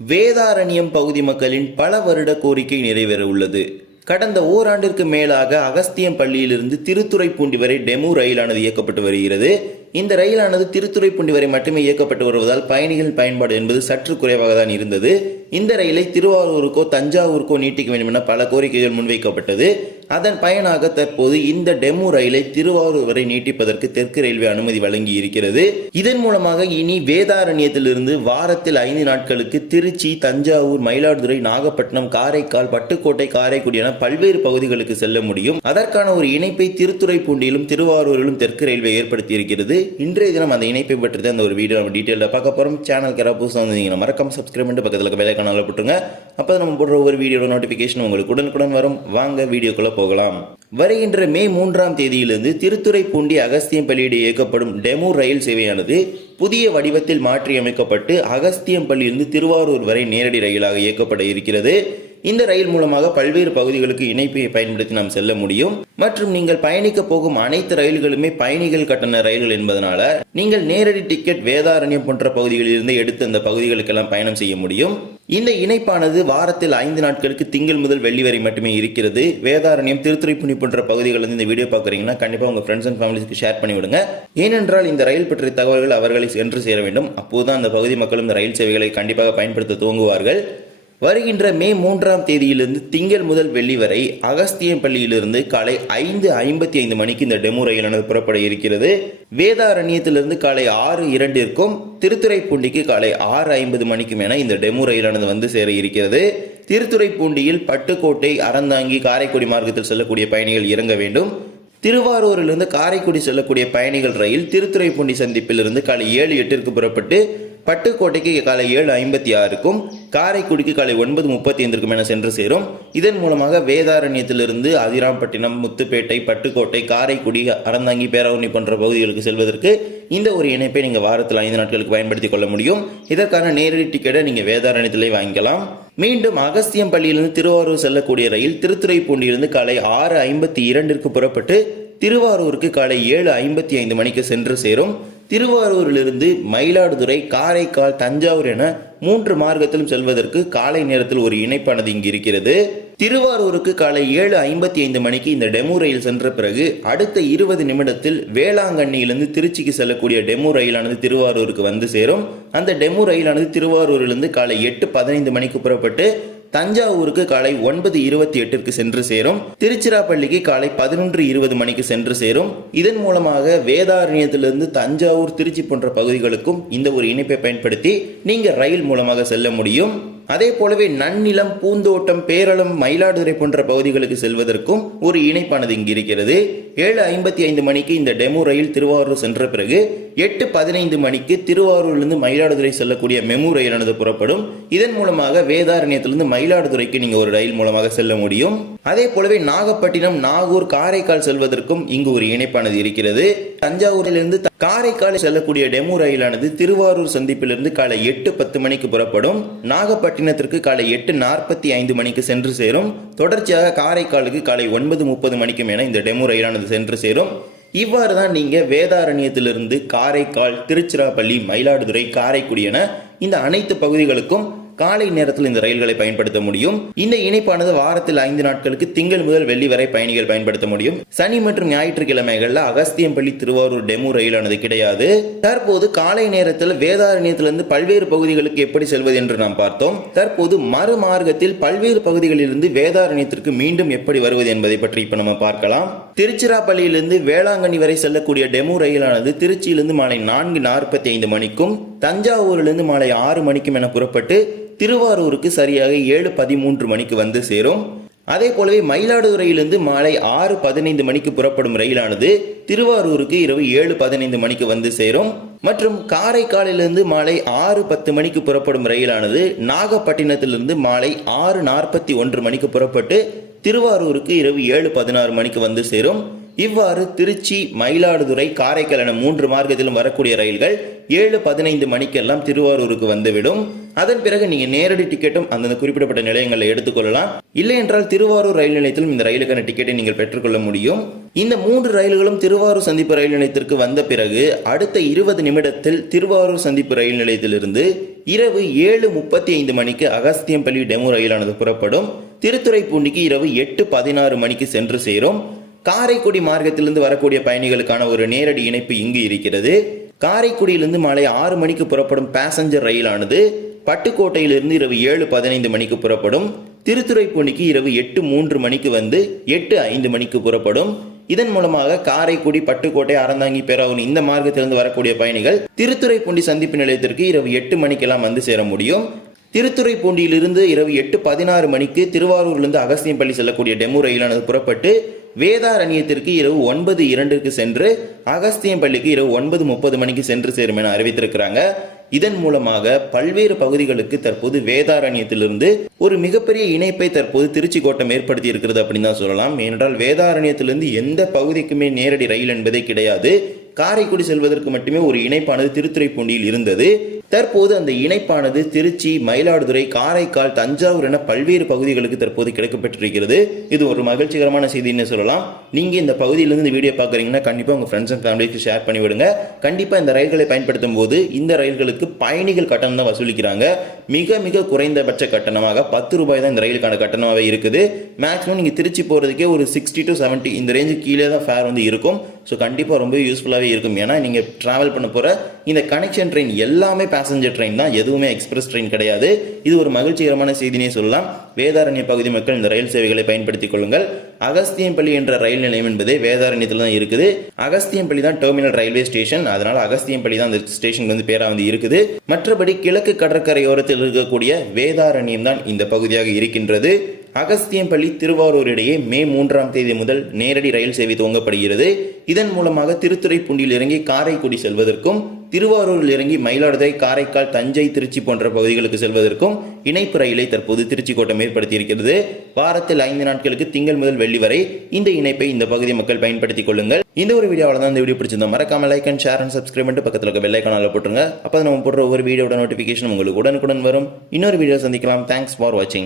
வேதாரண்யம் பகுதி மக்களின் பல வருட கோரிக்கை நிறைவேற உள்ளது கடந்த ஓராண்டிற்கு மேலாக அகஸ்தியம் பள்ளியிலிருந்து திருத்துறைப்பூண்டி வரை டெமு ரயிலானது இயக்கப்பட்டு வருகிறது. இந்த ரயிலானது திருத்துறைப்பூண்டி வரை மட்டுமே இயக்கப்பட்டு வருவதால் பயணிகள் பயன்பாடு என்பது சற்று குறைவாக தான் இருந்தது. இந்த ரயிலை திருவாரூருக்கோ தஞ்சாவூருக்கோ நீட்டிக்க வேண்டும் என பல கோரிக்கைகள் முன்வைக்கப்பட்டது. அதன் பயனாக தற்போது இந்த டெமு ரயிலை திருவாரூர் வரை நீட்டிப்பதற்கு தெற்கு ரயில்வே அனுமதி வழங்கி இருக்கிறது இதன் மூலமாக இனி வேதாரண்யத்திலிருந்து வாரத்தில் ஐந்து நாட்களுக்கு திருச்சி தஞ்சாவூர் மயிலாடுதுறை நாகப்பட்டினம் காரைக்கால் பட்டுக்கோட்டை காரைக்குடி என பல்வேறு பகுதிகளுக்கு செல்ல முடியும். அதற்கான ஒரு இணைப்பை திருத்துறைப்பூண்டியிலும் திருவாரூரிலும் தெற்கு ரயில்வே ஏற்படுத்தி இருக்கிறது இன்றைய தினம் அந்த இணைப்பை பற்றி தான் அந்த ஒரு வீடியோ நம்ம டீட்டெயிலில் பார்க்க போகிறோம் சேனல் யாராவது புதுசாக வந்தீங்கன்னா மறக்காம சப்ஸ்கிரைப் பண்ணிட்டு பக்கத்தில் வேலை காணால போட்டுருங்க. அப்போ நம்ம போடுற ஒவ்வொரு வீடியோட நோட்டிஃபிகேஷன் உங்களுக்கு உடனுக்குடன் வரும். வாங்க வீடியோக்குள்ள போகலாம். வருகின்ற மே மூன்றாம் தேதியிலிருந்து திருத்துறைப்பூண்டி அகஸ்தியம்பள்ளியிட இயக்கப்படும் டெமோ ரயில் சேவையானது புதிய வடிவத்தில் மாற்றியமைக்கப்பட்டு அகஸ்தியம்பள்ளியிலிருந்து திருவாரூர் வரை நேரடி ரயிலாக இயக்கப்பட இருக்கிறது. இந்த ரயில் மூலமாக பல்வேறு பகுதிகளுக்கு இணைப்பை பயன்படுத்தி நாம் செல்ல முடியும். மற்றும் நீங்கள் பயணிக்க போகும் அனைத்து ரயில்களுமே பயணிகள் கட்டண ரயில்கள் என்பதனால நீங்கள் நேரடி டிக்கெட் வேதாரண்யம் போன்ற பகுதிகளிலிருந்து எடுத்து அந்த பகுதிகளுக்கெல்லாம் பயணம் செய்ய முடியும். இந்த இணைப்பானது வாரத்தில் ஐந்து நாட்களுக்கு திங்கள் முதல் வெள்ளி வரை மட்டுமே இருக்கிறது. வேதாரண்யம் திருத்துறைப்புணி போன்ற பகுதிகளில் இந்த வீடியோ பார்க்குறீங்கன்னா கண்டிப்பாக உங்கள் ஃப்ரெண்ட்ஸ் அண்ட் ஃபேமிலிஸ்க்கு ஷேர் பண்ணிவிடுங்க ஏனென்றால் இந்த ரயில் பற்றிய தகவல்கள் அவர்களை சென்று சேர வேண்டும். அப்போதுதான் அந்த பகுதி மக்களும் இந்த ரயில் சேவைகளை கண்டிப்பாக பயன்படுத்த துவங்குவார்கள். வருகின்ற மே மூன்றாம் தேதியிலிருந்து திங்கள் முதல் வெள்ளி வரை அகஸ்தியம் பள்ளியிலிருந்து காலை ஐந்து ஐம்பத்தி ஐந்து மணிக்கு இந்த டெமோ ரயிலானது புறப்பட இருக்கிறது. வேதாரண்யத்திலிருந்து காலை ஆறு இரண்டிற்கும் திருத்துறைப்பூண்டிக்கு காலை ஆறு ஐம்பது மணிக்கும் என இந்த டெமோ ரயிலானது வந்து சேர இருக்கிறது. திருத்துறைப்பூண்டியில் பட்டுக்கோட்டை அறந்தாங்கி காரைக்குடி மார்க்கத்தில் செல்லக்கூடிய பயணிகள் இறங்க வேண்டும். திருவாரூரிலிருந்து காரைக்குடி செல்லக்கூடிய பயணிகள் ரயில் திருத்துறைப்பூண்டி சந்திப்பிலிருந்து காலை ஏழு எட்டிற்கு புறப்பட்டு பட்டுக்கோட்டைக்கு காலை ஏழு ஐம்பத்தி ஆறுக்கும் காரைக்குடிக்கு காலை ஒன்பது முப்பத்தி ஐந்திற்கும் என சென்று சேரும். இதன் மூலமாக வேதாரண்யத்திலிருந்து அதிராம்பட்டினம் முத்துப்பேட்டை பட்டுக்கோட்டை காரைக்குடி அறந்தாங்கி பேராவணி போன்ற பகுதிகளுக்கு செல்வதற்கு இந்த ஒரு இணைப்பை நீங்கள் வாரத்தில் ஐந்து நாட்களுக்கு பயன்படுத்திக் கொள்ள முடியும். இதற்கான நேரடி டிக்கெட்டை நீங்கள் வேதாரண்யத்திலே வாங்கிக்கலாம். மீண்டும் அகஸ்தியம் பள்ளியிலிருந்து திருவாரூர் செல்லக்கூடிய ரயில் திருத்துறைப்பூண்டியிலிருந்து காலை ஆறு ஐம்பத்தி இரண்டிற்கு புறப்பட்டு திருவாரூருக்கு காலை ஏழு ஐம்பத்தி ஐந்து மணிக்கு சென்று சேரும். திருவாரூரிலிருந்து மயிலாடுதுறை காரைக்கால் தஞ்சாவூர் என மூன்று மார்க்கத்திலும் செல்வதற்கு காலை நேரத்தில் ஒரு இணைப்பானது இங்கு இருக்கிறது. திருவாரூருக்கு காலை ஏழு ஐம்பத்தி ஐந்து மணிக்கு இந்த டெமு ரயில் சென்ற பிறகு அடுத்த இருபது நிமிடத்தில் வேளாங்கண்ணியிலிருந்து திருச்சிக்கு செல்லக்கூடிய டெமு ரயிலானது திருவாரூருக்கு வந்து சேரும். அந்த டெமு ரயிலானது திருவாரூரிலிருந்து காலை எட்டு பதினைந்து மணிக்கு புறப்பட்டு தஞ்சாவூருக்கு காலை ஒன்பது இருபத்தி எட்டிற்கு சென்று சேரும். திருச்சிராப்பள்ளிக்கு காலை பதினொன்று இருபது மணிக்கு சென்று சேரும். இதன் மூலமாக வேதாரண்யத்திலிருந்து தஞ்சாவூர் திருச்சி போன்ற பகுதிகளுக்கும் இந்த ஒரு இணைப்பை பயன்படுத்தி நீங்கள் ரயில் மூலமாக செல்ல முடியும். அதே போலவே நன்னிலம் பூந்தோட்டம் பேரளம் மயிலாடுதுறை போன்ற பகுதிகளுக்கு செல்வதற்கும் ஒரு இணைப்பானது இங்கு இருக்கிறது. ஏழு ஐம்பத்தி ஐந்து மணிக்கு இந்த டெமோ ரயில் திருவாரூர் சென்ற பிறகு எட்டு பதினைந்து மணிக்கு திருவாரூர்லேருந்து மயிலாடுதுறை செல்லக்கூடிய மெமு ரயிலானது புறப்படும். இதன் மூலமாக வேதாரண்யத்திலிருந்து மயிலாடுதுறைக்கு நீங்கள் ஒரு ரயில் மூலமாக செல்ல முடியும். அதே போலவே நாகப்பட்டினம் நாகூர் காரைக்கால் செல்வதற்கும் இங்கு ஒரு இணைப்பானது இருக்கிறது. தஞ்சாவூரிலிருந்து காரைக்கால் செல்லக்கூடிய டெமு ரயிலானது திருவாரூர் சந்திப்பிலிருந்து காலை எட்டு பத்து மணிக்கு புறப்படும். நாகப்பட்டினத்திற்கு காலை எட்டு நாற்பத்தி ஐந்து மணிக்கு சென்று சேரும். தொடர்ச்சியாக காரைக்காலுக்கு காலை ஒன்பது முப்பது மணிக்கும் என இந்த டெமோ ரயிலானது சென்று சேரும். இவ்வாறு தான் நீங்க வேதாரண்யத்திலிருந்து காரைக்கால் திருச்சிராப்பள்ளி மயிலாடுதுறை காரைக்குடி என இந்த அனைத்து பகுதிகளுக்கும் காலை நேரத்தில் இந்த ரயில்களை பயன்படுத்த முடியும். இந்த இணைப்பானது வாரத்தில் ஐந்து நாட்களுக்கு திங்கள் முதல் வெள்ளி வரை பயணிகள் பயன்படுத்த முடியும். சனி மற்றும் ஞாயிற்றுக்கிழமைகளில் அகஸ்தியம்பள்ளி திருவாரூர் டெமு ரயிலானது கிடையாது. தற்போது காலை நேரத்தில் வேதாரண்யத்திலிருந்து பல்வேறு பகுதிகளுக்கு எப்படி செல்வது என்று நாம் பார்த்தோம். தற்போது மறுமார்க்கத்தில் பல்வேறு பகுதிகளிலிருந்து வேதாரண்யத்திற்கு மீண்டும் எப்படி வருவது என்பதை பற்றி இப்ப நம்ம பார்க்கலாம். திருச்சிராப்பள்ளியிலிருந்து வேளாங்கண்ணி வரை செல்லக்கூடிய டெமு ரயிலானது திருச்சியிலிருந்து மாலை நான்கு நாற்பத்தி ஐந்து மணிக்கும் தஞ்சாவூர்லேருந்து மாலை ஆறு மணிக்கும் என புறப்பட்டு திருவாரூருக்கு சரியாக ஏழு பதிமூன்று மணிக்கு வந்து சேரும். அதே போலவே மயிலாடுதுறையிலிருந்து மாலை ஆறு பதினைந்து மணிக்கு புறப்படும் ரயிலானது திருவாரூருக்கு இரவு ஏழு பதினைந்து மணிக்கு வந்து சேரும். மற்றும் காரைக்காலிலிருந்து மாலை ஆறு பத்து மணிக்கு புறப்படும் ரயிலானது நாகப்பட்டினத்திலிருந்து மாலை ஆறு நாற்பத்தி ஒன்று மணிக்கு புறப்பட்டு திருவாரூருக்கு இரவு ஏழு பதினாறு மணிக்கு வந்து சேரும். இவ்வாறு திருச்சி மயிலாடுதுறை காரைக்கால் என மூன்று மார்க்கத்திலும் வரக்கூடிய ரயில்கள் ஏழு பதினைந்து மணிக்கெல்லாம் திருவாரூருக்கு வந்துவிடும். அதன் பிறகு நீங்க நேரடி டிக்கெட்டும் அந்தந்த குறிப்பிடப்பட்ட நிலையங்களில் எடுத்துக்கொள்ளலாம். இல்லை என்றால் திருவாரூர் ரயில் நிலையத்திலும் இந்த ரயிலுக்கான டிக்கெட்டை நீங்கள் பெற்றுக்கொள்ள முடியும். இந்த மூன்று ரயில்களும் திருவாரூர் சந்திப்பு ரயில் நிலையத்திற்கு வந்த பிறகு அடுத்த இருபது நிமிடத்தில் திருவாரூர் சந்திப்பு ரயில் நிலையத்திலிருந்து இரவு ஏழு முப்பத்தி ஐந்து மணிக்கு அகஸ்தியம்பள்ளி டெமு ரயிலானது புறப்படும். திருத்துறைப்பூண்டிக்கு இரவு எட்டு பதினாறு மணிக்கு சென்று சேரும். காரைக்குடி மார்க்கத்திலிருந்து வரக்கூடிய பயணிகளுக்கான ஒரு நேரடி இணைப்பு இங்கு இருக்கிறது. காரைக்குடியிலிருந்து மாலை ஆறு மணிக்கு புறப்படும் பேசஞ்சர் ரயிலானது பட்டுக்கோட்டையிலிருந்து இரவு ஏழு பதினைந்து மணிக்கு புறப்படும். திருத்துறைப்பூண்டிக்கு இரவு எட்டு மூன்று மணிக்கு வந்து எட்டு ஐந்து மணிக்கு புறப்படும். இதன் மூலமாக காரைக்குடி பட்டுக்கோட்டை அறந்தாங்கி பேராவூர் இந்த மார்க்கத்திலிருந்து வரக்கூடிய பயணிகள் திருத்துறைப்பூண்டி சந்திப்பு நிலையத்திற்கு இரவு எட்டு மணிக்கெல்லாம் வந்து சேர முடியும். திருத்துறைப்பூண்டியிலிருந்து இரவு எட்டு பதினாறு மணிக்கு திருவாரூர்லேருந்து அகஸ்தியம்பள்ளி செல்லக்கூடிய டெமு ரயிலானது புறப்பட்டு வேதாரண்யத்திற்கு இரவு ஒன்பது இரண்டுக்கு சென்று அகஸ்தியம்பள்ளிக்கு இரவு ஒன்பது முப்பது மணிக்கு சென்று சேரும் என அறிவித்திருக்கிறாங்க. இதன் மூலமாக பல்வேறு பகுதிகளுக்கு தற்போது வேதாரண்யத்திலிருந்து ஒரு மிகப்பெரிய இணைப்பை தற்போது திருச்சி கோட்டம் ஏற்படுத்தி இருக்கிறது அப்படின்னு தான் சொல்லலாம். ஏனென்றால் வேதாரண்யத்திலிருந்து எந்த பகுதிக்குமே நேரடி ரயில் என்பதே கிடையாது. காரைக்குடி செல்வதற்கு மட்டுமே ஒரு இணைப்பானது திருத்துறைப்பூண்டியில் இருந்தது. தற்போது அந்த இணைப்பானது திருச்சி மயிலாடுதுறை காரைக்கால் தஞ்சாவூர் என பல்வேறு பகுதிகளுக்கு தற்போது கிடைக்கப்பட்டிருக்கிறது இது ஒரு மகிழ்ச்சிகரமான செய்தின்னு சொல்லலாம். நீங்கள் இந்த பகுதியிலிருந்து இந்த வீடியோ பார்க்குறீங்கன்னா கண்டிப்பாக உங்கள் ஃப்ரெண்ட்ஸ் அண்ட் ஃபேமிலிக்கு ஷேர் பண்ணி விடுங்க கண்டிப்பாக இந்த ரயில்களை பயன்படுத்தும் போது இந்த ரயில்களுக்கு பயணிகள் கட்டணம் தான் வசூலிக்கிறாங்க. மிக மிக குறைந்தபட்ச கட்டணமாக பத்து ரூபாய் தான் இந்த ரயிலுக்கான கட்டணமாகவே இருக்குது. மேக்ஸிமம் நீங்கள் திருச்சி போகிறதுக்கே ஒரு சிக்ஸ்டி டு செவன்ட்டி இந்த ரேஞ்சு கீழே தான் ஃபேர் வந்து இருக்கும். ஸோ கண்டிப்பாக ரொம்ப யூஸ்ஃபுல்லாகவே இருக்கும். ஏன்னா நீங்கள் ட்ராவல் பண்ண போகிற இந்த கனெக்ஷன் ட்ரெயின் எல்லாமே பேசஞ்சர் ட்ரெயின் தான். எதுவுமே எக்ஸ்பிரஸ் ட்ரெயின் கிடையாது. இது ஒரு மகிழ்ச்சிகரமான செய்தினே சொல்லலாம். வேதாரண்ய பகுதி மக்கள் இந்த ரயில் சேவைகளை பயன்படுத்திக் கொள்ளுங்கள். அகஸ்தியம்பள்ளி என்ற ரயில் நிலையம் என்பது வேதாரண்யத்தில் தான் இருக்குது. அகஸ்தியம்பள்ளி தான் டெர்மினல் ரயில்வே ஸ்டேஷன் அதனால் அகஸ்தியம்பள்ளி தான் அந்த ஸ்டேஷன் வந்து பேராக வந்து இருக்குது. மற்றபடி கிழக்கு கடற்கரையோரத்தில் இருக்கக்கூடிய வேதாரண்யம் தான் இந்த பகுதியாக இருக்கின்றது. அகஸ்தியம்பள்ளி திருவாரூர் இடையே மே மூன்றாம் தேதி முதல் நேரடி ரயில் சேவை துவங்கப்படுகிறது. இதன் மூலமாக திருத்துறைப்பூண்டியில் இறங்கி காரைக்குடி செல்வதற்கும் திருவாரூரில் இறங்கி மயிலாடுதுறை காரைக்கால் தஞ்சை திருச்சி போன்ற பகுதிகளுக்கு செல்வதற்கும் இணைப்பு ரயிலை தற்போது திருச்சி கோட்டம் ஏற்படுத்தி இருக்கிறது வாரத்தில் ஐந்து நாட்களுக்கு திங்கள் முதல் வெள்ளி வரை இந்த இணைப்பை இந்த பகுதி மக்கள் பயன்படுத்திக் கொள்ளுங்கள். இந்த ஒரு வீடியோவில் தான் இந்த வீடியோ பிடிச்சிருந்தா மறக்காம like and share and subscribe பண்ணிட்டு பக்கத்தில் இருக்க பெல் ஐக்கானில் போட்டுருங்க. அப்போ நம்ம போடுற ஒவ்வொரு வீடியோட நோட்டிஃபிகேஷன் உங்களுக்கு உடனுக்குடன் வரும். இன்னொரு வீடியோ சந்திக்கலாம். தேங்க்ஸ் ஃபார் வாட்சிங்